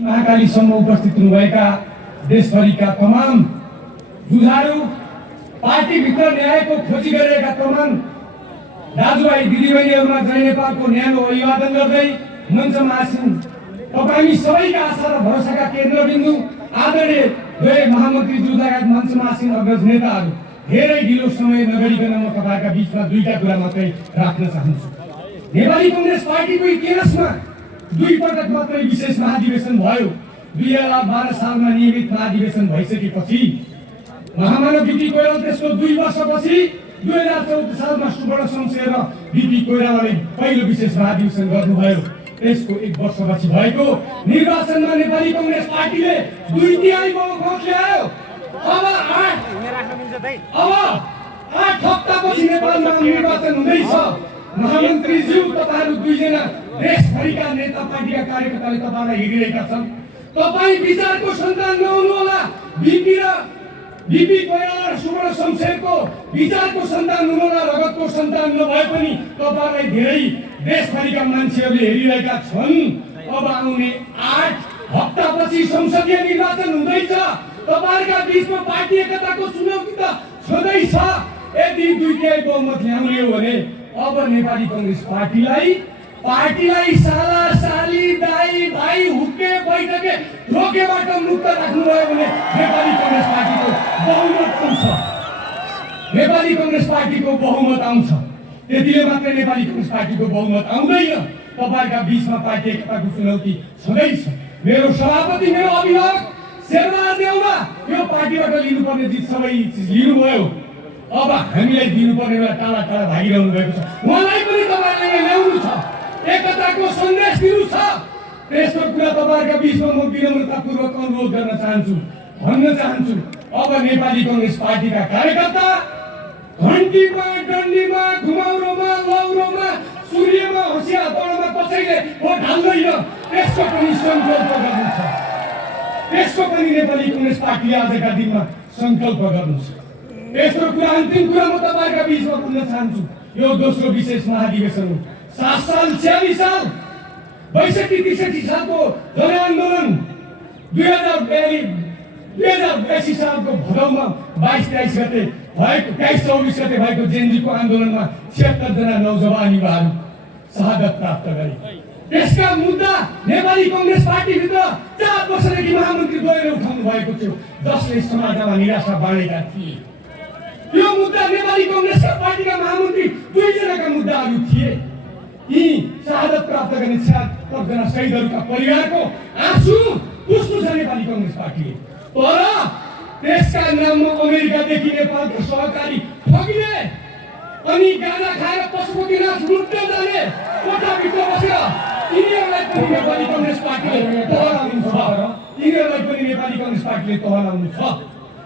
महाकालीसम्म उपस्थित हुनुभएका देशभरिका तमाम जुझारू पार्टीभित्र न्यायको खोजी गरिरहेका तमाम दाजुभाइ दिदीबहिनीहरूमा जय नेपालको न्यानो अभिवादन गर्दै मञ्चमा आसीन तपाईँ सबैका आशा र भरोसाका केन्द्रबिन्दु आदरणीय दुवै महामन्त्रीज्यू लगायत मञ्चमा आसीन अग्रज नेताहरू, धेरै ढिलो समय नगरिकन म तपाईँका बीचमा दुईटा कुरा मात्रै राख्न चाहन्छु। नेपाली कङ्ग्रेस पार्टीको इतिहासमा दुई पटक मात्रै विशेष महाधिवेशन भयो। 2012 सालमा नियमित महाधिवेशन भइसकेपछि महामानव बिपी कोइराला त्यसको 2 वर्षपछि 2014 सालमा सुवर्ण शमशेर र बिपी कोइरालाले पहिलो विशेष महाधिवेशन गर्नुभयो। त्यसको 1 वर्षपछि भएको निर्वाचनमा नेपाली कङ्ग्रेस पार्टीले 2/3 बहुमत ल्यायो। अब 8 हप्तापछि नेपालमा निर्वाचन हुँदैछ। महामन्त्रीज्यू, तपाईहरु दुईजना देशभरिका नेता पार्टीका कार्यकर्ताले तपाईलाई हेरिरहेका छन्। तपाई विचारको सन्तान नहुनु होला। बिपी कोइराला र सुवर्ण शमशेरको विचारको सन्तान हुनु होला, रगतको सन्तान नभए पनि तपाईलाई धेरै देशभरिका मान्छेहरूले हेरिरहेका छन्। अब आउने 8 हप्तापछि संसदीय निर्वाचन हुँदैछ। तपाईहरुका बीचमा पार्टी एकताको चुनौती त छँदैछ। यदि 2/3 बहुमत ल्याउने हो भने अब नेपाली कङ्ग्रेस पार्टीलाई साला साली दाई भाइ हुक्के बैठके रोकेबाट मुक्त राख्नुभयो भने नेपाली कङ्ग्रेस पार्टीको बहुमत आउँछ। त्यतिले मात्रै नेपाली कङ्ग्रेस पार्टीको बहुमत आउँदैन। तपाईहरुका बीचमा पार्टी एकताको चुनौती छँदैछ। मेरो सभापति, मेरो अभिभावक शेरबहादुर देउवा यो पार्टीबाट लिनुपर्ने जित सबै लिनुभयो। अब हामीलाई दिनुपर्ने बेला टाढा टाढा भागिरहनु भएको छ। उहाँलाई पनि तपाईहरुले ल्याउनु छ, एकताको सन्देश दिनु छ। त्यसको कुरा तपाईहरुका बीचमा म विनम्रतापूर्वक अनुरोध गर्न चाहन्छु, भन्न चाहन्छु। अब नेपाली कङ्ग्रेस पार्टीका कार्यकर्ता घन्टीमा, डन्डीमा, घुमाउरोमा, लौरोमा, सूर्यमा, हँसिया हतौडामा कसैले भोट हाल्दैन। त्यसको पनि सङ्कल्प गर्नु छ। त्यसको पनि नेपाली कङ्ग्रेस पार्टीले आजका दिनमा सङ्कल्प गर्नु छ। यसको कुरा अन्तिम कुरा म तपाईहरुका बीचमा भन्न चाहन्छु। यो दोस्रो विशेष महाधिवेशन हो। 7 साल 46 साल 62-63 सालको जनआन्दोलन 2082 सालको भदौमा 22-23 गते भएको 23-24 गते भएको जेनजीको आन्दोलनमा 76 जना नौजवान युवाहरू शहादत प्राप्त गरे। त्यसका मुद्दा नेपाली कङ्ग्रेस पार्टीभित्र 4 वर्षदेखि महामन्त्री द्वयले उठाउनु भएको थियो, जसले समाजमा निराशा बाँडेका थिए। यो मुद्दा नेपाली कङ्ग्रेसका पार्टीका महामन्त्री 2 जनाका मुद्दाहरू थिए। यी शहादत प्राप्त गर्ने 76 जना शहीदहरूका परिवारको आँसु पुस्नु छ नेपाली कङ्ग्रेस पार्टीले। तर त्यसका नाममा अमेरिकादेखि नेपालका सहकारी ठगिने अनि गाना खाएर पशुपतिनाथ लुट्न जाने कोठाभित्र बसेर यिनीहरूलाई पनि नेपाली कङ्ग्रेस पार्टीले तहलाउनु छ।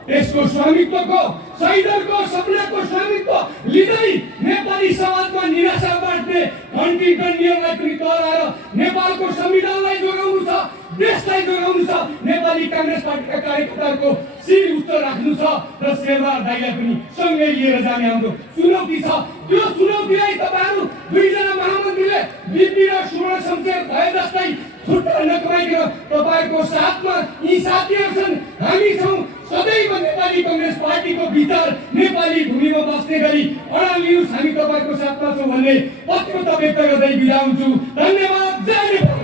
यसको स्वामित्वको, शहीदहरूको सपनाको स्वामित्व लिँदै नेपाली समाजमा निराशा बाँड्ने घन्टी डन्डीहरूलाई पनि तहलाएर नेपालको संविधानलाई जोगाउनु छ, देशलाई जोगाउनु छ। नेपाली काङ्ग्रेस पार्टीका कार्यकर्ताहरूको शिर उच्च राख्नु छ र शेरबहादुर दाइलाई पनि सँगै लिएर जाने हाम्रो चुनौती छ। त्यो चुनौतीलाई तपाईहरु 2 जना महामन्त्रीले बिपी र सुवर्ण शमशेर भए जस्तै छुट्टा नकमाइकन तपाईहरुको साथमा यी साथीहरू छन्, हामी छौँ। सदैव नेपाली कङ्ग्रेस पार्टीको विचार नेपाली भूमिमा बस्ने गरी अडान लिनुहोस्। हामी तपाईहरुको साथमा छौँ भन्ने पत्रता व्यक्त गर्दै बिदा हुन्छु। धन्यवाद। जय नेपाल।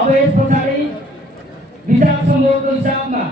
अब यस पछाडि विचार समूहको हिसाबमा